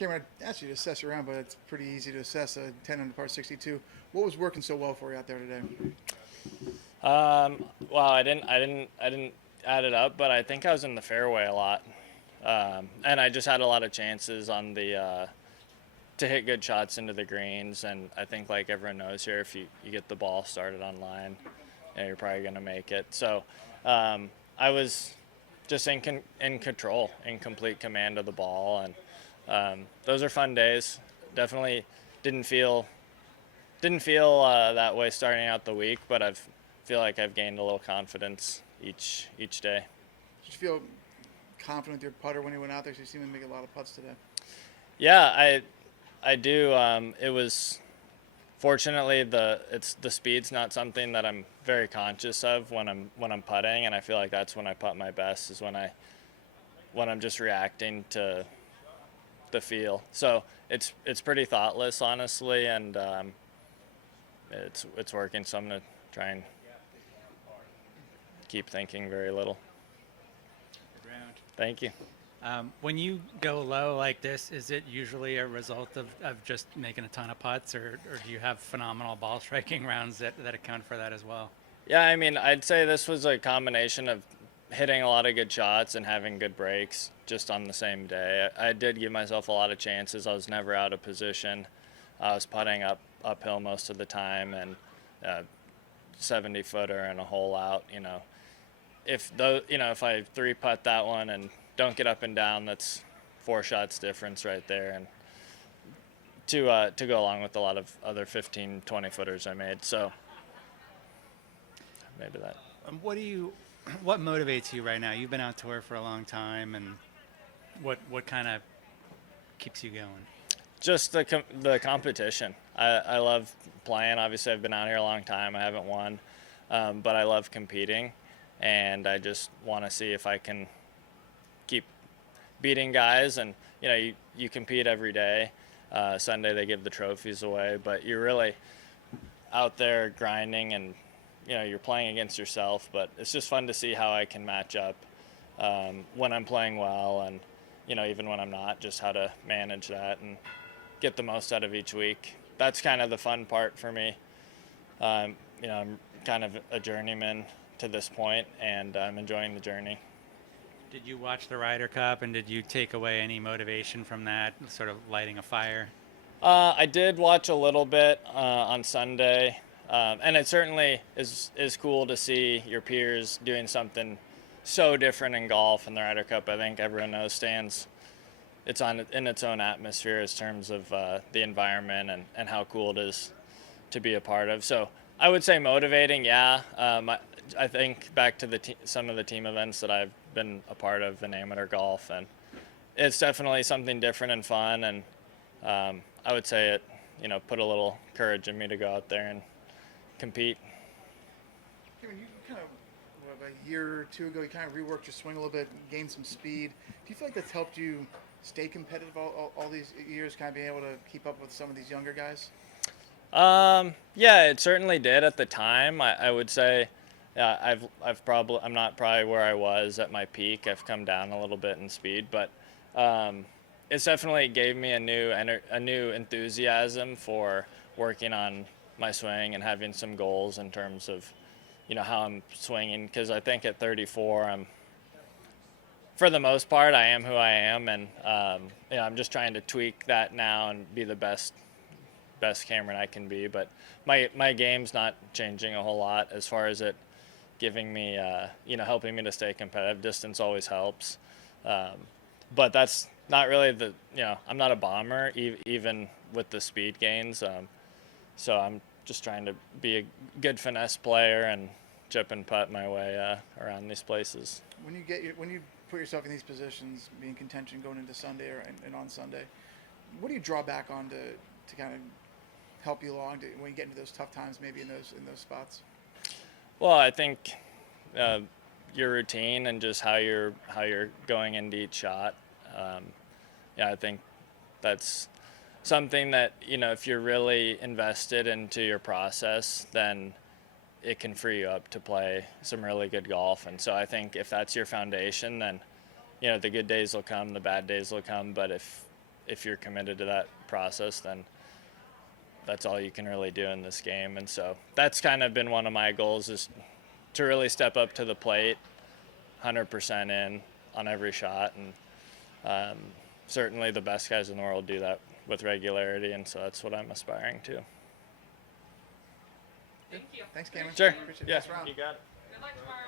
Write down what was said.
Cameron, I asked you to assess your round, but it's pretty easy to assess a 10 under par 62. What was working so well for you out there today? Well, I didn't add it up, but I think I was in the fairway a lot, and I just had a lot of chances on the to hit good shots into the greens. And I think, like everyone knows here, if you get the ball started on line, you're probably gonna make it. So I was just in control, in complete command of the ball, and those are fun days. Definitely didn't feel didn't feel that way starting out the week, but I feel like I've gained a little confidence each day. Did you feel confident with your putter when you went out there? 'Cause you seemed to make a lot of putts today. Yeah, I do. It was fortunately the speed's not something that I'm very conscious of when I'm putting, and I feel like that's when I putt my best is when I'm just reacting to the feel. So it's pretty thoughtless, honestly, and it's working. So I'm gonna try and keep thinking very little. Good round. Thank you. When you go low like this, is it usually a result of just making a ton of putts, or do you have phenomenal ball striking rounds that account for that as well? Yeah, I mean, I'd say this was a combination of hitting a lot of good shots and having good breaks just on the same day. I did give myself a lot of chances. I was never out of position. I was putting uphill most of the time, and 70 footer and a hole out. If I three putt that one and don't get up and down, that's 4 shots difference right there, and to go along with a lot of other 15, 20 footers I made. So maybe that. What do you, what motivates you right now? You've been out tour for a long time, and what kind of keeps you going? Just the competition. I love playing. Obviously, I've been out here a long time. I haven't won, but I love competing, and I just want to see if I can keep beating guys. And you compete every day. Sunday they give the trophies away, but you're really out there grinding, and you're playing against yourself. But it's just fun to see how I can match up when I'm playing well, and even when I'm not, just how to manage that and get the most out of each week. That's kind of the fun part for me. I'm kind of a journeyman to this point, and I'm enjoying the journey. Did you watch the Ryder Cup, and did you take away any motivation from that, sort of lighting a fire? I did watch a little bit on Sunday, and it certainly is cool to see your peers doing something so different in golf. And the Ryder Cup, I think everyone knows, it's in its own atmosphere in terms of the environment and how cool it is to be a part of. So I would say motivating, yeah. I think back to some of the team events that I've been a part of in amateur golf, and it's definitely something different and fun. And I would say it, put a little courage in me to go out there and compete. Cameron, you kind of, a year or two ago, you kind of reworked your swing a little bit, gained some speed. Do you feel like that's helped you stay competitive all these years, kind of being able to keep up with some of these younger guys? Yeah, it certainly did at the time. I would say I'm not probably where I was at my peak. I've come down a little bit in speed, but it's definitely gave me a new enthusiasm for working on my swing and having some goals in terms of how I'm swinging, because I think at 34 for the most part I am who I am, and I'm just trying to tweak that now and be the best Cameron I can be. But my game's not changing a whole lot as far as it giving me helping me to stay competitive. Distance always helps, but that's not really I'm not a bomber even with the speed gains, so I'm just trying to be a good finesse player and chip and putt my way around these places. When you put yourself in these positions, be in contention going into Sunday and on Sunday, what do you draw back on to kind of help you along when you get into those tough times, maybe in those spots? Well, I think your routine and just how you're going into each shot. I think that's something that if you're really invested into your process, then it can free you up to play some really good golf. And so I think if that's your foundation, then the good days will come, the bad days will come. But if if you're committed to that process, then that's all you can really do in this game. And so that's kind of been one of my goals, is to really step up to the plate 100% in on every shot. And certainly the best guys in the world do that with regularity, and so that's what I'm aspiring to. Thanks, Cameron. Sure. Appreciate it. Yeah, Nice round. you got it. Good luck tomorrow.